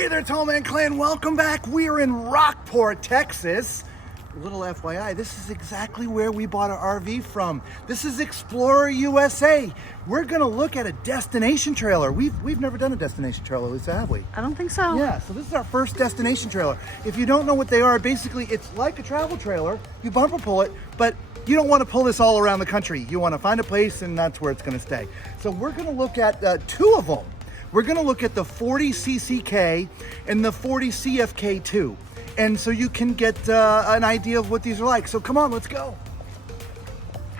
Hey there, Tallman Clan. Welcome back. We're in Rockport, Texas. A little FYI, this is exactly where we bought our RV from. This is ExploreUSA. We're gonna look at a destination trailer. We've never done a destination trailer, Lisa, have we? I don't think so. Yeah, so this is our first destination trailer. If you don't know what they are, basically it's like a travel trailer. You bumper pull it, but you don't want to pull this all around the country. You want to find a place and that's where it's gonna stay. So we're gonna look at two of them. We're gonna look at the 40 CCK and the 40 CFK2. And so you can get an idea of what these are like. So come on, let's go.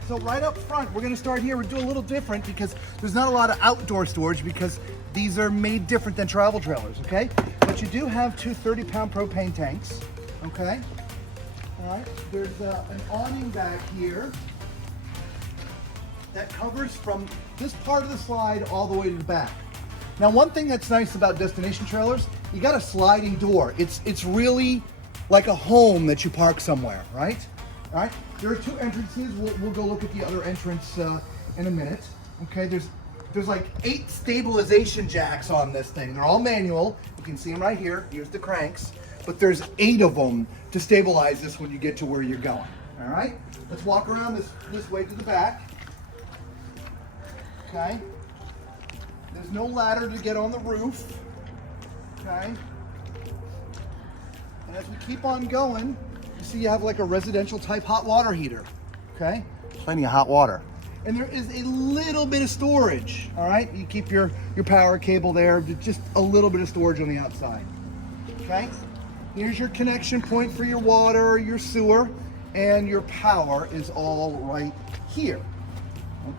So right up front, we're gonna start here. We're doing a little different because there's not a lot of outdoor storage because these are made different than travel trailers, okay? But you do have two 30-pound propane tanks, okay? All right, there's an awning back here that covers from this part of the slide all the way to the back. Now, one thing that's nice about destination trailers, you got a sliding door. It's really like a home that you park somewhere, right? All right, there are two entrances. We'll go look at the other entrance in a minute. Okay, there's like 8 stabilization jacks on this thing. They're all manual. You can see them right here. Here's the cranks, but there's 8 of them to stabilize this when you get to where you're going. All right, let's walk around this way to the back. Okay. There's no ladder to get on the roof, okay? And as we keep on going, you see you have like a residential type hot water heater, okay? Plenty of hot water. And there is a little bit of storage, all right? You keep your power cable there, just a little bit of storage on the outside, okay? Here's your connection point for your water, your sewer, and your power is all right here,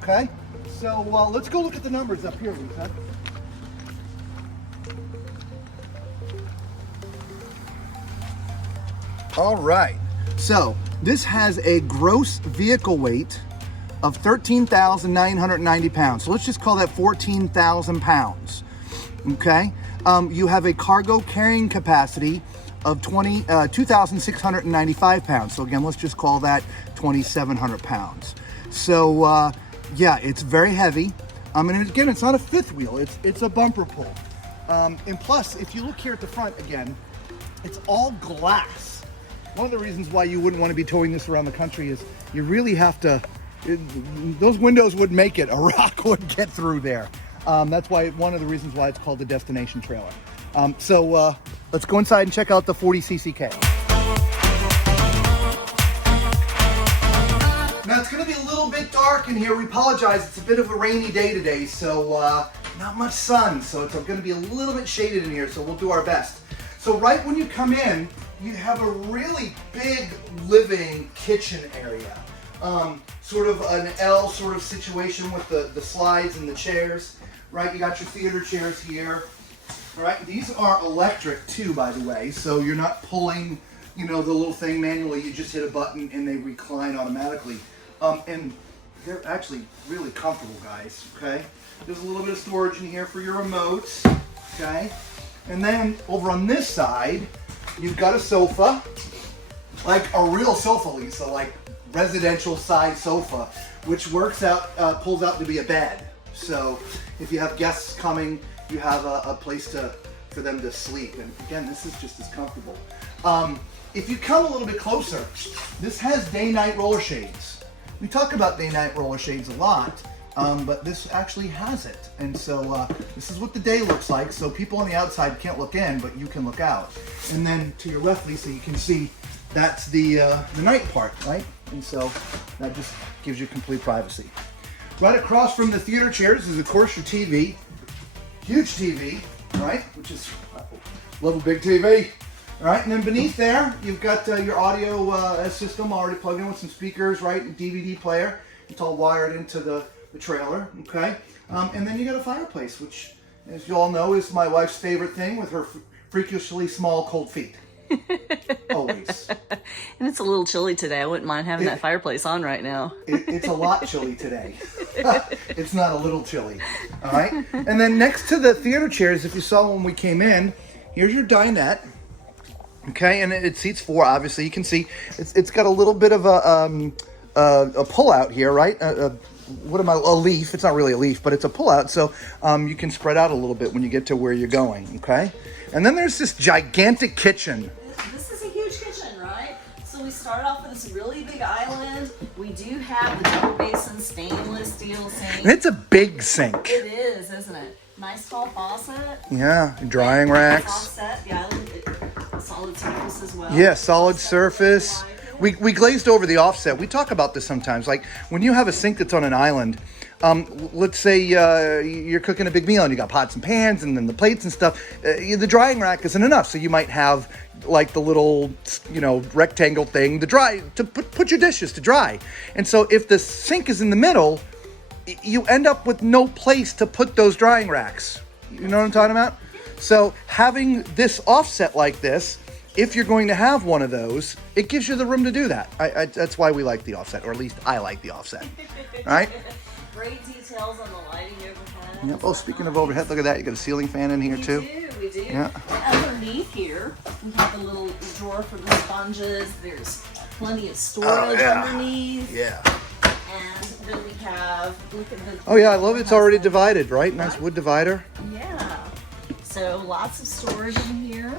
okay? So let's go look at the numbers up here, Lisa. All right, so this has a gross vehicle weight of 13,990 pounds. So let's just call that 14,000 pounds, okay? You have a cargo carrying capacity of 2,695 pounds. So again, let's just call that 2,700 pounds. So, yeah, it's very heavy. And again, it's not a fifth wheel, it's a bumper pull. And plus, if you look here at the front again, it's all glass. One of the reasons why you wouldn't want to be towing this around the country is you really have to, those windows would make it, a rock would get through there. That's why, one of the reasons why it's called the destination trailer. So let's go inside and check out the 40 CCK. Now it's going to be a little bit dark in here. We apologize. It's a bit of a rainy day today, so not much sun. So it's going to be a little bit shaded in here, so we'll do our best. So right when you come in, you have a really big living kitchen area. Sort of an L sort of situation with the slides and the chairs, right? You got your theater chairs here. All right, these are electric too, by the way, so you're not pulling, you know, the little thing manually. You just hit a button and they recline automatically. And they're actually really comfortable, guys, okay? There's a little bit of storage in here for your remotes, okay? And then over on this side, you've got a sofa, like a real sofa, Lisa, like residential size sofa, which works out, pulls out to be a bed. So if you have guests coming, you have a place for them to sleep. And again, this is just as comfortable. If you come a little bit closer, this has day-night roller shades. We talk about day-night roller shades a lot, but this actually has it. And so this is what the day looks like. So people on the outside can't look in, but you can look out. And then to your left, Lisa, you can see that's the night part, right? And so that just gives you complete privacy. Right across from the theater chairs is, of course, your TV. Huge TV, right? Which is, love a big TV. All right, and then beneath there, you've got your audio system already plugged in with some speakers, right? DVD player. It's all wired into the trailer, okay? And then you got a fireplace, which, as you all know, is my wife's favorite thing with her freakishly small, cold feet. Always. And it's a little chilly today. I wouldn't mind having that fireplace on right now. It's a lot chilly today. It's not a little chilly, all right? And then next to the theater chairs, if you saw when we came in, here's your dinette. Okay, and it seats 4. Obviously, you can see it's got a little bit of a pull out here, right? A a leaf. It's not really a leaf, but it's a pull-out, so you can spread out a little bit when you get to where you're going, okay? And then there's this gigantic kitchen. This is a huge kitchen, right? So we start off with this really big island. We do have the double basin stainless steel sink. And it's a big sink. It is, isn't it? Nice tall faucet. Yeah, drying racks. Offset, the island, solid surface as well. Yeah, solid surface. We glazed over the offset. We talk about this sometimes. Like when you have a sink that's on an island, let's say you're cooking a big meal and you got pots and pans and then the plates and stuff. The drying rack isn't enough, so you might have like the little, rectangle thing to dry to put your dishes to dry. And so if the sink is in the middle, you end up with no place to put those drying racks. You know what I'm talking about? So having this offset like this, if you're going to have one of those, it gives you the room to do that. That's why we like the offset, or at least I like the offset. All right? Great details on the lighting overhead. Yep. Oh, speaking of overhead, look at that. You got a ceiling fan in here too. We do. Yeah. And underneath here, we have a little drawer for the sponges. There's plenty of storage underneath. Yeah. And then we have, look at the... Oh yeah, I love it's already divided, right? Nice wood divider. Yeah. So lots of storage in here.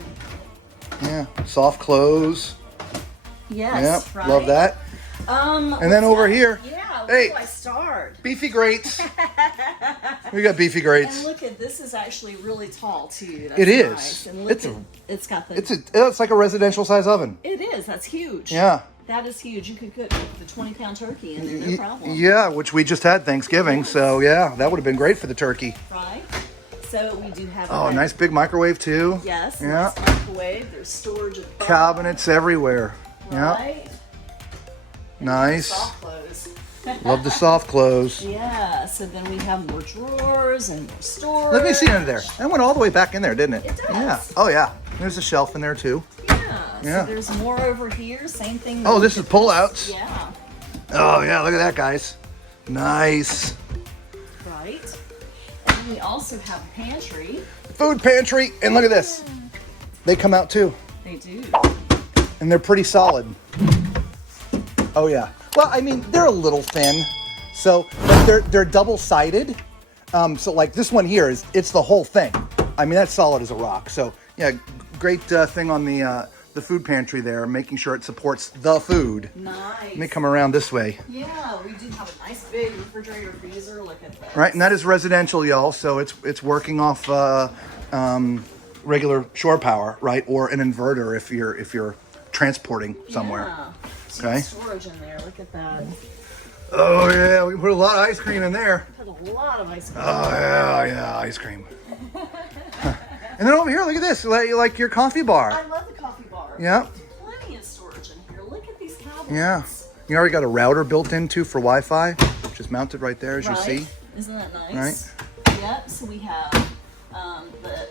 Yeah. Soft clothes. Yes, Yep. right? Love that. And then over here. Yeah, Hey. where do I start? Beefy grates. We got beefy grates. And look at, this is actually really tall too. That's It is. nice. And look it's got the... It's like a residential size oven. It is. That's huge. Yeah. That is huge. You could cook the 20-pound turkey in there, no problem. Yeah, which we just had Thanksgiving, so yeah, that would have been great for the turkey. Right. So we do have Oh, a nice big microwave too. Yes. Yeah. Nice microwave. There's storage at the bottom. Cabinets everywhere. Right. Yeah. Nice. Soft clothes. Love the soft clothes. Yeah. So then we have more drawers and more storage. Let me see under there. That went all the way back in there, didn't it? It does. Yeah. Oh yeah. There's a shelf in there too. Yeah. Yeah. So there's more over here. Same thing. Oh, this is pullouts. Yeah. Oh yeah, look at that, guys. Nice. Right. And we also have a pantry. Food pantry, and look at this. They come out too, They do. and they're pretty solid. Oh yeah. Well, I mean, they're a little thin, so but they're double-sided. So like this one here it's the whole thing. I mean, that's solid as a rock. So yeah, great thing on the food pantry there, making sure it supports the food. Nice. Let me come around this way. Yeah, we do have a nice big refrigerator freezer. Look at that. Right, and that is residential, y'all. So it's working off regular shore power, right, or an inverter if you're transporting somewhere. Yeah. So Okay. storage in there. Look at that. Oh yeah, we put a lot of ice cream in there. Put a lot of ice cream. Oh yeah, ice cream. And then over here, look at this, like your coffee bar. I love the coffee bar. Yeah. Plenty of storage in here. Look at these cabinets. Yeah. You already got a router built in too for Wi-Fi, which is mounted right there, as you see. Isn't that nice? Right. Yep. So we have the.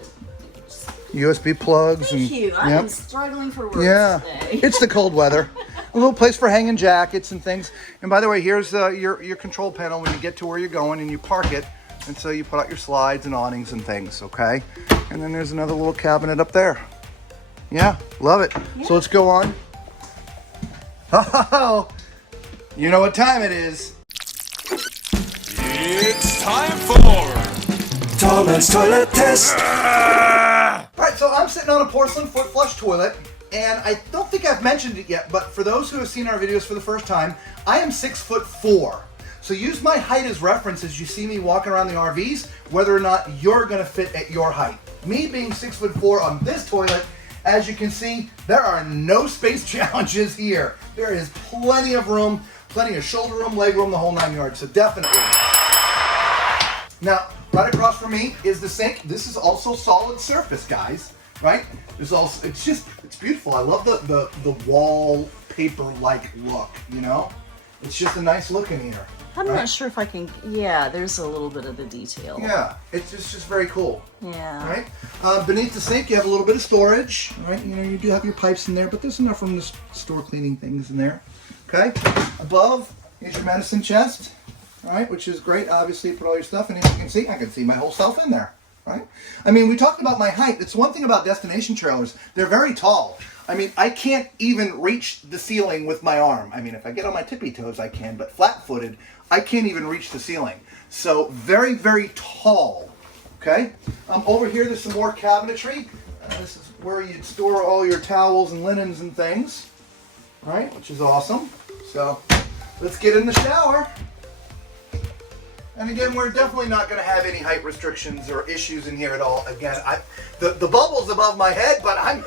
USB plugs. Thank you. I'm Yep. struggling for words Yeah, today. it's the cold weather. A little place for hanging jackets and things. And by the way, here's your control panel when you get to where you're going and you park it. And so you put out your slides and awnings and things, okay? And then there's another little cabinet up there. Yeah, love it. Yeah. So let's go on. Oh, you know what time it is. It's time for Tallman's Toilet Test. All right, so I'm sitting on a porcelain foot flush toilet, and I don't think I've mentioned it yet, but for those who have seen our videos for the first time, I am 6'4". So use my height as reference as you see me walking around the RVs, whether or not you're gonna fit at your height. Me being 6'4" on this toilet, as you can see, there are no space challenges here. There is plenty of room, plenty of shoulder room, leg room, the whole 9 yards, so definitely. Now, right across from me is the sink. This is also solid surface, guys, right? There's also, it's beautiful. I love the wallpaper-like look, you know? It's just a nice look in here. I'm right? not sure if I can. Yeah, there's a little bit of the detail. Yeah, it's just very cool. Yeah. Right? Beneath the sink, you have a little bit of storage, right? You know, you do have your pipes in there, but there's enough room to store cleaning things in there. Okay? Above is your medicine chest, all right, which is great. Obviously, you put all your stuff in. As you can see, I can see my whole self in there, right? I mean, we talked about my height. It's one thing about destination trailers. They're very tall. I mean, I can't even reach the ceiling with my arm. I mean, if I get on my tippy toes, I can, but flat-footed, I can't even reach the ceiling. So very, very tall. Okay. Over here, there's some more cabinetry. This is where you'd store all your towels and linens and things, right? Which is awesome. So let's get in the shower. And again, we're definitely not going to have any height restrictions or issues in here at all. Again, the bubble's above my head, but I'm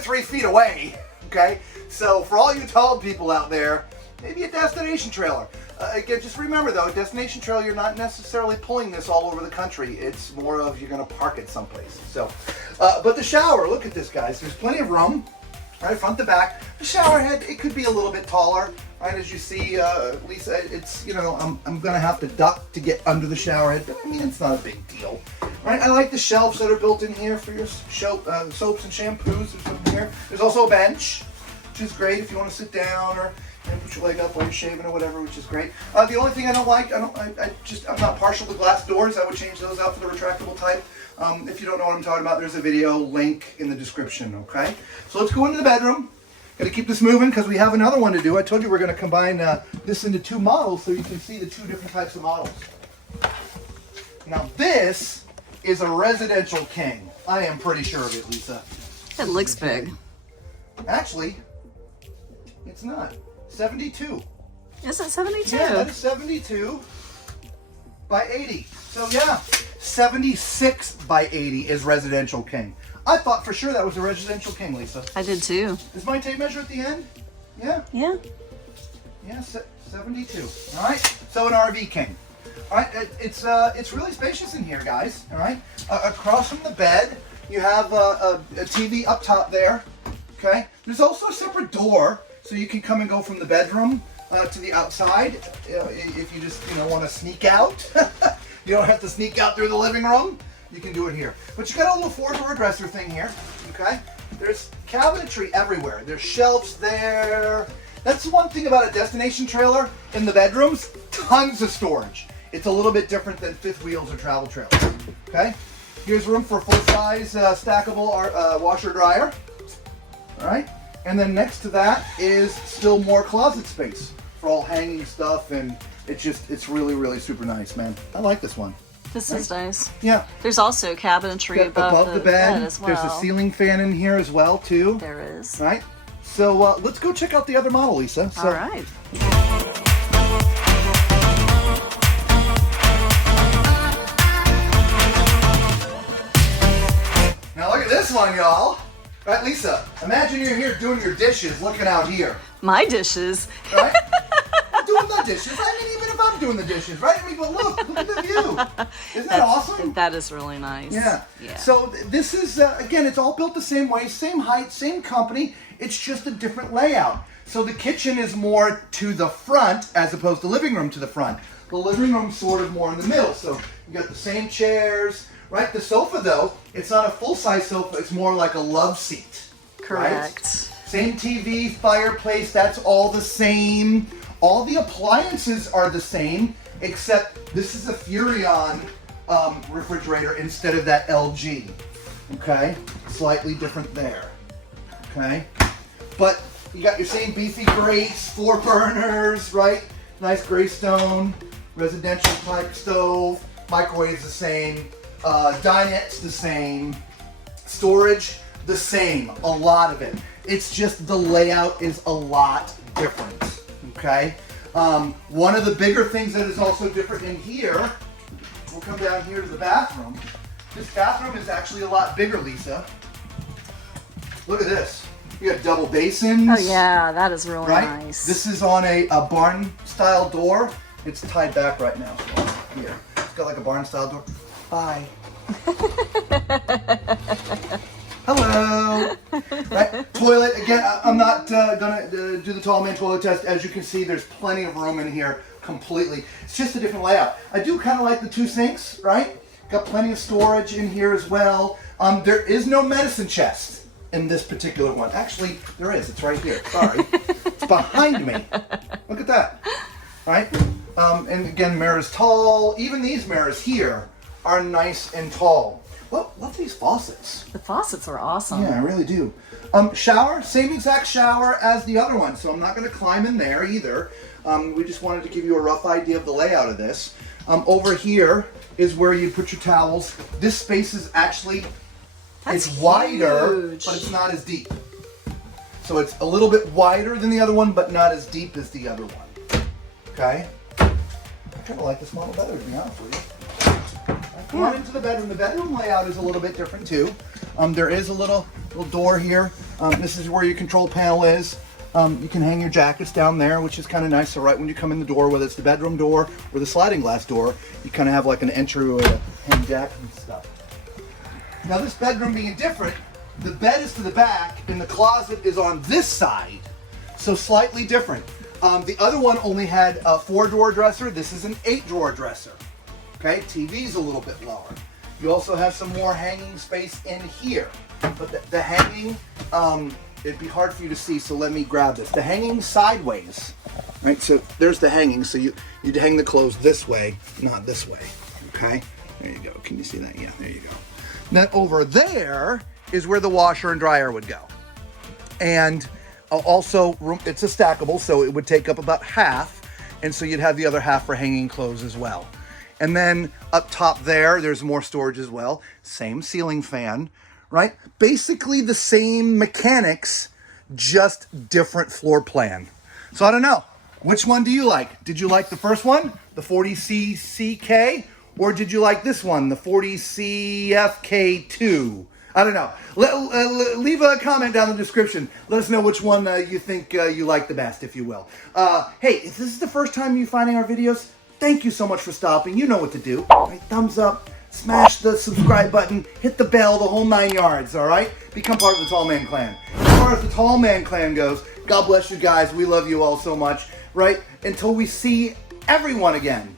3 feet away. Okay. So for all you tall people out there, maybe a destination trailer. Again, just remember though, a destination trailer, you're not necessarily pulling this all over the country. It's more of you're going to park it someplace. So, but the shower, look at this, guys. There's plenty of room, right, front to back. The shower head, it could be a little bit taller, right? As you see, Lisa, it's I'm going to have to duck to get under the shower head, but I mean it's not a big deal, right? I like the shelves that are built in here for your soaps and shampoos. There's something here. There's also a bench, which is great if you want to sit down or put your leg up while you're shaving or whatever, which is great. The only thing I don't like, I'm not partial to glass doors. I would change those out for the retractable type. If you don't know what I'm talking about, there's a video link in the description, okay? So let's go into the bedroom. Got to keep this moving because we have another one to do. I told you we're going to combine this into 2 models so you can see the 2 different types of models. Now this is a residential king. I am pretty sure of it, Lisa. It looks big. Actually, it's not. 72. Is it 72? Yeah, that is 72 by 80. So yeah, 76 by 80 is residential king. I thought for sure that was a residential king, Lisa. I did too. Is my tape measure at the end? Yeah? Yeah. Yeah, 72. All right, so an RV king. All right, it's really spacious in here, guys. All right, across from the bed, you have a TV up top there. Okay, there's also a separate door, so you can come and go from the bedroom to the outside if you just want to sneak out. You don't have to sneak out through the living room. You can do it here. But you got a little 4-door dresser thing here. Okay, there's cabinetry everywhere. There's shelves there. That's the one thing about a destination trailer in the bedrooms. Tons of storage. It's a little bit different than fifth wheels or travel trailers. Okay, here's room for a full-size stackable washer dryer. All right, and then next to that is still more closet space for all hanging stuff, and it's really, really super nice, man. I like this one. This is nice. Yeah. There's also cabinetry above the bed as well. There's a ceiling fan in here as well, too. There is. Right. So let's go check out the other model, Lisa. So, all right. now look at this one, y'all. Right, Lisa, imagine you're here doing your dishes, looking out here. My dishes. Right? Doing the dishes. I mean, even if I'm doing the dishes, right? I mean, but look at the view. Isn't that awesome? That is really nice. Yeah. Yeah. So this is, again, it's all built the same way, same height, same company. It's just a different layout. So the kitchen is more to the front as opposed to living room to the front. The living room's sort of more in the middle. So you got the same chairs, right? The sofa, though, it's not a full-size sofa. It's more like a love seat. Correct. Right? Same TV, fireplace, that's all the same. All the appliances are the same, except this is a Furrion refrigerator instead of that LG. Okay? Slightly different there. Okay? But you got your same beefy grates, 4 burners, right? Nice gray stone, residential type stove, microwave's the same, dinette's the same, storage the same, a lot of it. It's just the layout is a lot different. Okay, one of the bigger things that is also different in here, we'll come down here to the bathroom. This bathroom is actually a lot bigger, Lisa. Look at this. You got double basins. Oh yeah, that is really right? nice. This is on a barn style door. It's tied back right now. So here, it's got like a barn style door. Bye. Hello. Right. Toilet, again, I'm not gonna do the tall man toilet test. As you can see, there's plenty of room in here completely. It's just a different layout. I do kind of like the 2 sinks, right? Got plenty of storage in here as well. There is no medicine chest in this particular one. Actually, there is. It's right here. Sorry. It's behind me. Look at that. Right? And again, mirrors tall. Even these mirrors here are nice and tall. love these faucets. The faucets are awesome. Yeah, I really do. Shower, same exact shower as the other one, so I'm not going to climb in there either. We just wanted to give you a rough idea of the layout of this. Over here is where you put your towels. This space is actually, it's wider, huge. but it's not as deep. So it's a little bit wider than the other one, but not as deep as the other one. Okay? I kind of like this model better, to be honest with you. Come on into the bedroom. The bedroom layout is a little bit different too. There is a little door here. This is where your control panel is. You can hang your jackets down there, which is kind of nice. So right when you come in the door, whether it's the bedroom door or the sliding glass door, you kind of have like an entryway to hang jackets and stuff. Now this bedroom being different, the bed is to the back and the closet is on this side. So slightly different. The other one only had a 4-drawer dresser. This is an 8-drawer dresser. Okay, TV's a little bit lower. You also have some more hanging space in here. But the hanging, it'd be hard for you to see, so let me grab this. The hanging sideways, right? So there's the hanging. So you'd hang the clothes this way, not this way. Okay, there you go. Can you see that? Yeah, there you go. Then over there is where the washer and dryer would go. And also, it's a stackable, so it would take up about half. And so you'd have the other half for hanging clothes as well. And then up top there's more storage as well. Same ceiling fan, right? Basically the same mechanics, just different floor plan. So I don't know, which one do you like? Did you like the first one, the 40 CCK, or did you like this one, the 40 CFK2? I don't know. Leave a comment down in the description. Let us know which one you think you like the best, if you will. Hey, if this is the first time you're finding our videos, thank you so much for stopping. You know what to do. Right, thumbs up, smash the subscribe button, hit the bell, the whole 9 yards, all right? Become part of the Tall Man Clan. As far as the Tall Man Clan goes, God bless you guys. We love you all so much, right? Until we see everyone again,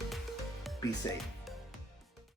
be safe.